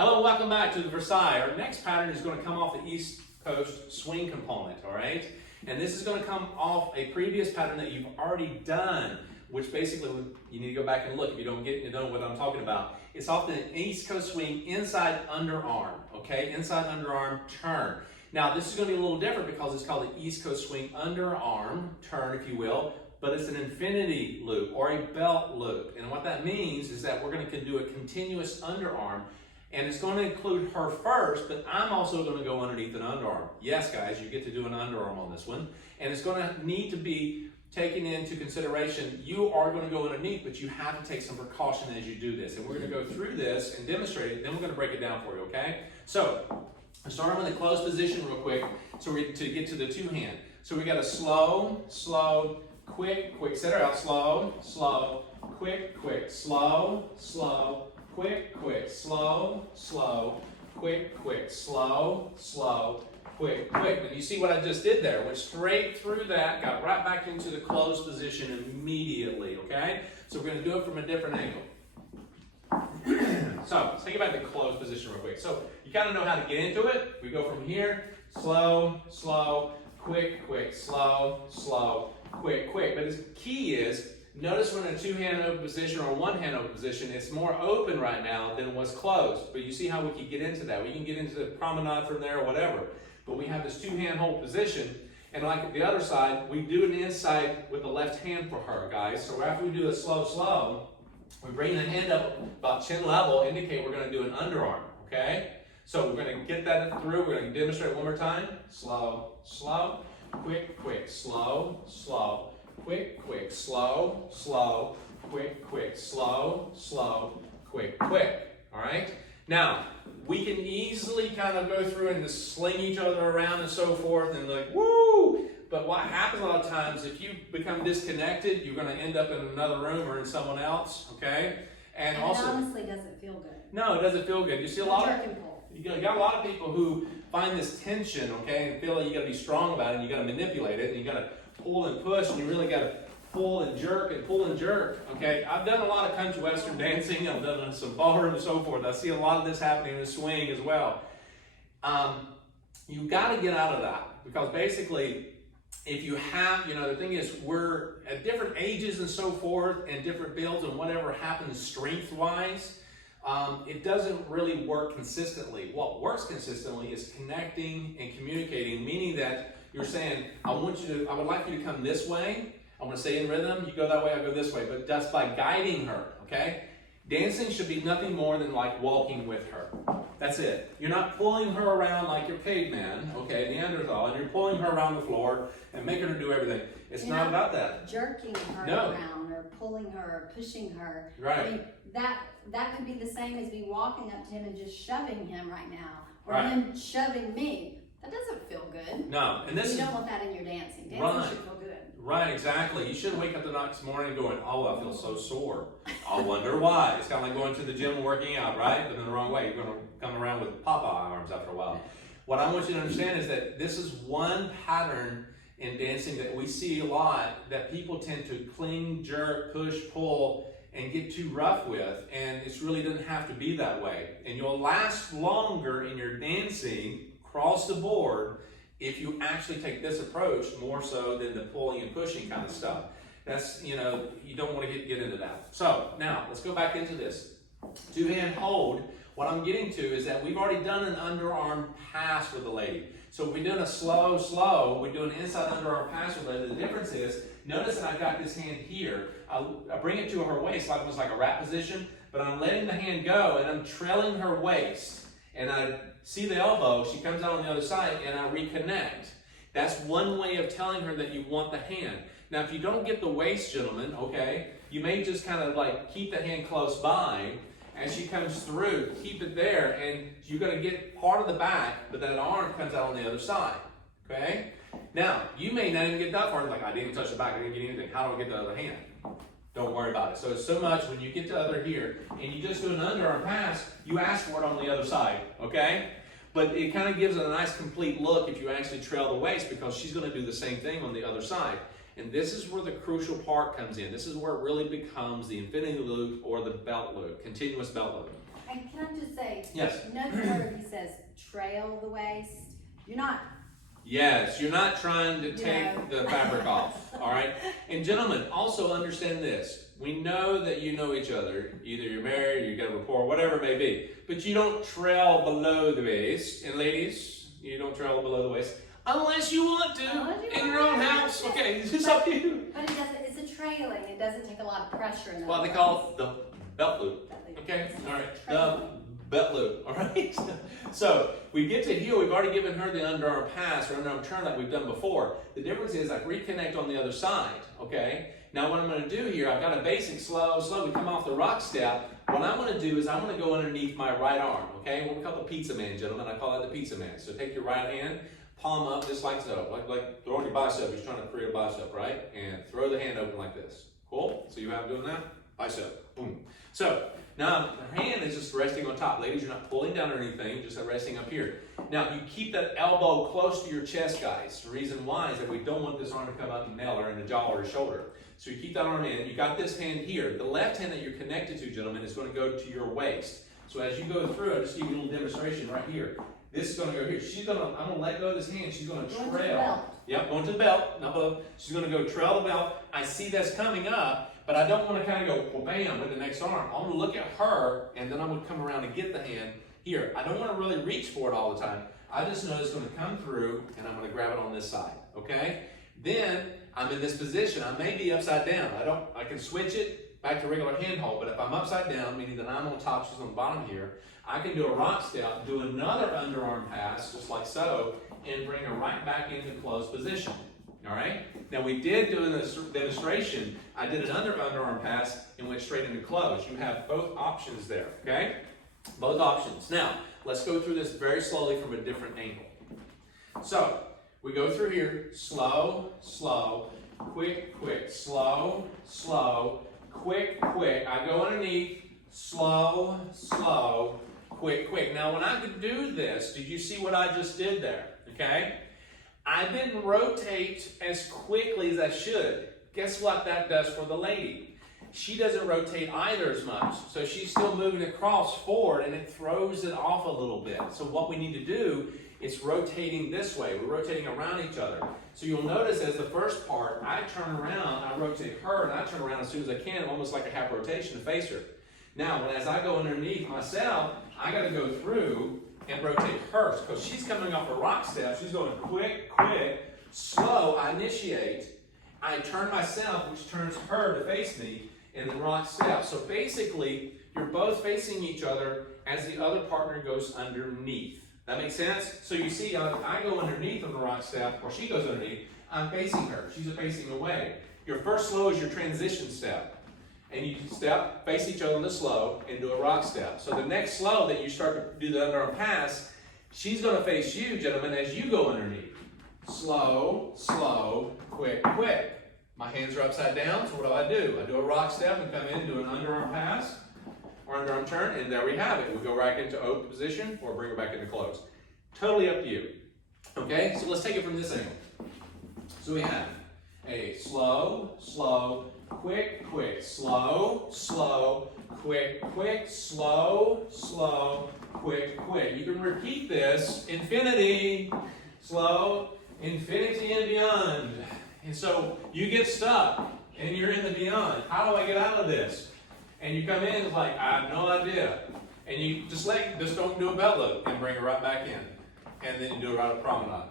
Hello, welcome back to the Versailles. Our next pattern is going to come off the East Coast swing component, all right? And this is going to come off a previous pattern that you've already done, which basically you need to go back and look if you don't get to know what I'm talking about. It's off the East Coast swing inside underarm, okay? Inside underarm turn. Now, this is going to be a little different because it's called the East Coast swing underarm turn, if you will, but it's an infinity loop or a belt loop. And what that means is that we're going to do a continuous underarm. And it's going to include her first, but I'm also going to go underneath an underarm. Yes, guys, you get to do an underarm on this one. And it's going to need to be taken into consideration. You are going to go underneath, but you have to take some precaution as you do this. And we're going to go through this and demonstrate it, then we're going to break it down for you, okay? So, I'm starting with a closed position real quick so to get to the two hand. So we got a slow, slow, quick, quick. Set her out, slow, slow, quick, quick, slow, slow, quick, quick, slow, slow, quick, quick, slow, slow, quick, quick. And you see what I just did there? Went straight through that, got right back into the closed position immediately, okay? So we're going to do it from a different angle. So let's take it back to the closed position real quick. So you kind of know how to get into it. We go from here, slow, slow, quick, quick, slow, slow, quick, quick. But the key is, notice when in a two-hand open position or one-hand open position, it's more open right now than it was closed. But you see how we can get into that. We can get into the promenade from there or whatever. But we have this two-hand hold position. And like the other side, we do an inside with the left hand for her, guys. So after we do a slow, slow, we bring the hand up about chin level, indicate we're going to do an underarm, okay? So we're going to get that through. We're going to demonstrate one more time. Slow, slow, quick, quick, slow, slow. Quick, quick, slow, slow, quick, quick, slow, slow, quick, quick. All right? Now, we can easily kind of go through and just sling each other around and so forth and like, woo! But what happens a lot of times, if you become disconnected, you're going to end up in another room or in someone else, okay? And also, it honestly doesn't feel good. No, it doesn't feel good. You see a lot of, you got a lot of people who find this tension, okay, and feel like you got to be strong about it, and you got to manipulate it, and you got to pull and push, and you really got to pull and jerk, okay? I've done a lot of country western dancing. I've done some ballroom and so forth. I see a lot of this happening in the swing as well. You got to get out of that because basically, if you have, the thing is, we're at different ages and so forth and different builds and whatever happens strength-wise, it doesn't really work consistently. What works consistently is connecting and communicating, meaning that you're saying, I would like you to come this way. I'm going to stay in rhythm. You go that way, I go this way. But that's by guiding her, okay? Dancing should be nothing more than like walking with her. That's it. You're not pulling her around like your caveman, okay, Neanderthal, and you're pulling her around the floor and making her do everything. It's not about that. Jerking her around or pulling her or pushing her. Right. I mean, that could be the same as me walking up to him and just shoving him right now. Or him shoving me. That doesn't feel good. No, and you don't want that in your dancing. Dancing should feel good. Right, exactly. You shouldn't wake up the next morning going, oh, I feel so sore. I wonder why. It's kind of like going to the gym and working out, right? But in the wrong way. You're going to come around with Popeye arms after a while. What I want you to understand is that this is one pattern in dancing that we see a lot that people tend to cling, jerk, push, pull, and get too rough with. And it really doesn't have to be that way. And you'll last longer in your dancing across the board if you actually take this approach more so than the pulling and pushing kind of stuff. That's, you don't want to get into that. So now let's go back into this. Two-hand hold. What I'm getting to is that we've already done an underarm pass with the lady. So if we're doing a slow, slow, we're doing an inside underarm pass with the lady. The difference is, notice that I've got this hand here. I bring it to her waist like almost like a wrap position, but I'm letting the hand go and I'm trailing her waist. And I see the elbow, she comes out on the other side, and I reconnect. That's one way of telling her that you want the hand. Now, if you don't get the waist, gentlemen, okay, you may just kind of like keep the hand close by as she comes through. Keep it there, and you're going to get part of the back, but that arm comes out on the other side, okay? Now, you may not even get that far. Like, I didn't touch the back, I didn't get anything. How do I get the other hand? Don't worry about it. So it's so much when you get to other here and you just do an underarm pass, you ask for it on the other side, okay? But it kind of gives it a nice complete look if you actually trail the waist because she's going to do the same thing on the other side. And this is where the crucial part comes in. This is where it really becomes the infinity loop or the belt loop, continuous belt loop. Can I just say, Yes. note where he says trail the waist. You're not. Yes, you're not trying to take the fabric off, all right? And gentlemen, also understand this. We know that you know each other. Either you're married, you got a rapport, whatever it may be. But you don't trail below the waist. And ladies, you don't trail below the waist. Unless you want to, in your own house. Okay, it's up to you. But it doesn't, it's a trailing. It doesn't take a lot of pressure in that. Well, they call it the belt loop. Okay, all right, the belt loop, all right? So we get to heel, we've already given her the underarm pass or underarm turn like we've done before. The difference is I reconnect on the other side, okay? Now what I'm gonna do here, I've got a basic slow, we come off the rock step. What I'm gonna do is I'm gonna go underneath my right arm, okay? What we call the pizza man, gentlemen, I call that the pizza man. So take your right hand, palm up just like so, like throwing your bicep, you're trying to create a bicep, right? And throw the hand open like this. Cool? So you have doing that? Bicep, boom. So now the hand is just resting on top. Ladies, you're not pulling down or anything, just resting up here. Now you keep that elbow close to your chest, guys. The reason why is that we don't want this arm to come up and nail her in the jaw or shoulder. So you keep that arm in, you got this hand here. The left hand that you're connected to, gentlemen, is going to go to your waist. So as you go through, I'll just give you a little demonstration right here. This is going to go here. I'm going to let go of this hand. She's going to trail. Yep, going to the belt, not below. She's going to go trail the belt. I see that's coming up, but I don't want to kind of go, well, bam, with the next arm. I'm going to look at her, and then I'm going to come around and get the hand here. I don't want to really reach for it all the time. I just know it's going to come through, and I'm going to grab it on this side, okay? Then I'm in this position. I may be upside down. I can switch it back to regular hand hold, but if I'm upside down, meaning that I'm on top, she's on the bottom here, I can do a rock step, do another underarm pass, just like so, and bring her right back into closed position. All right? Now we did do in this demonstration, I did another underarm pass and went straight into close. You have both options there, okay? Both options. Now, let's go through this very slowly from a different angle. So, we go through here, slow, slow, quick, quick, slow, slow, quick, quick. I go underneath, slow, slow, quick, quick. Now when I could do this, did you see what I just did there? Okay? I didn't rotate as quickly as I should. Guess what that does for the lady? She doesn't rotate either as much. So she's still moving across forward and it throws it off a little bit. So what we need to do is rotating this way. We're rotating around each other. So you'll notice as the first part, I turn around, I rotate her, and I turn around as soon as I can, almost like a half rotation to face her. Now, as I go underneath myself, I got to go through and rotate her because she's coming off a rock step. She's going quick, quick, slow. I initiate. I turn myself, which turns her to face me in the rock step. So basically, you're both facing each other as the other partner goes underneath. That makes sense? So you see, I go underneath on the rock step, or she goes underneath. I'm facing her. She's facing away. Your first slow is your transition step. And you step, face each other in the slow, and do a rock step. So the next slow that you start to do the underarm pass, she's going to face you, gentlemen, as you go underneath. Slow, slow, quick, quick. My hands are upside down, so what do? I do a rock step and come in, do an underarm pass, or underarm turn, and there we have it. We go right into open position, or bring her back into close. Totally up to you. Okay, so let's take it from this angle. So we have a slow, slow, quick, quick, slow, slow, quick, quick, slow, slow, quick, quick. You can repeat this, infinity, slow, infinity and beyond. And so you get stuck and you're in the beyond. How do I get out of this? And you come in, it's like, I have no idea. And you just don't do a belt loop and bring it right back in. And then you do it right at promenade.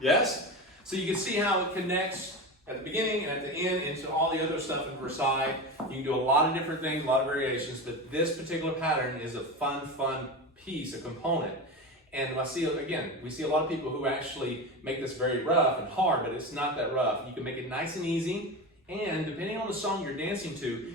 Yes? So you can see how it connects at the beginning and at the end into all the other stuff in Versailles. You can do a lot of different things, a lot of variations, but this particular pattern is a fun piece, a component. And we see a lot of people who actually make this very rough and hard, but it's not that rough. You can make it nice and easy, and depending on the song you're dancing to,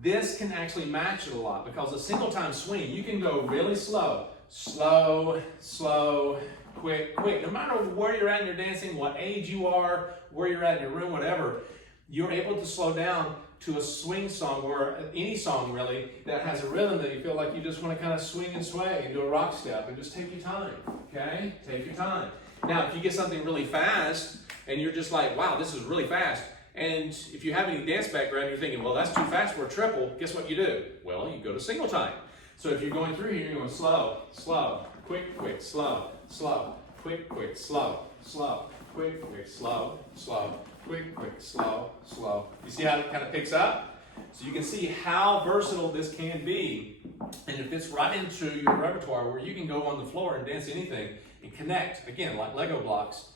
this can actually match it a lot, because a single time swing, you can go really slow, slow, slow, quick, quick. No matter where you're at in your dancing, what age you are, where you're at in your room, whatever, you're able to slow down to a swing song, or any song really, that has a rhythm that you feel like you just want to kind of swing and sway and do a rock step, and just take your time, okay? Take your time. Now, if you get something really fast, and you're just like, wow, this is really fast, And if you have any dance background, you're thinking, well, that's too fast for a triple. Guess what you do? Well, you go to single time. So if you're going through here, you're going slow, slow, quick, quick, slow, slow, quick, quick, slow, slow, quick, quick, slow, slow, quick, quick, slow, slow. You see how it kind of picks up? So you can see how versatile this can be, and it fits right into your repertoire where you can go on the floor and dance anything and connect, again, like Lego blocks,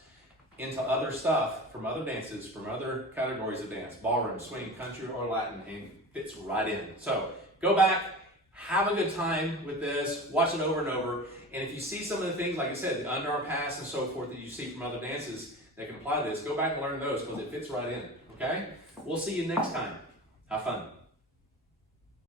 into other stuff from other dances, from other categories of dance, ballroom, swing, country, or Latin, and fits right in. So go back, have a good time with this, watch it over and over, and if you see some of the things, like I said, the underarm pass and so forth that you see from other dances that can apply to this, go back and learn those because it fits right in, okay? We'll see you next time. Have fun.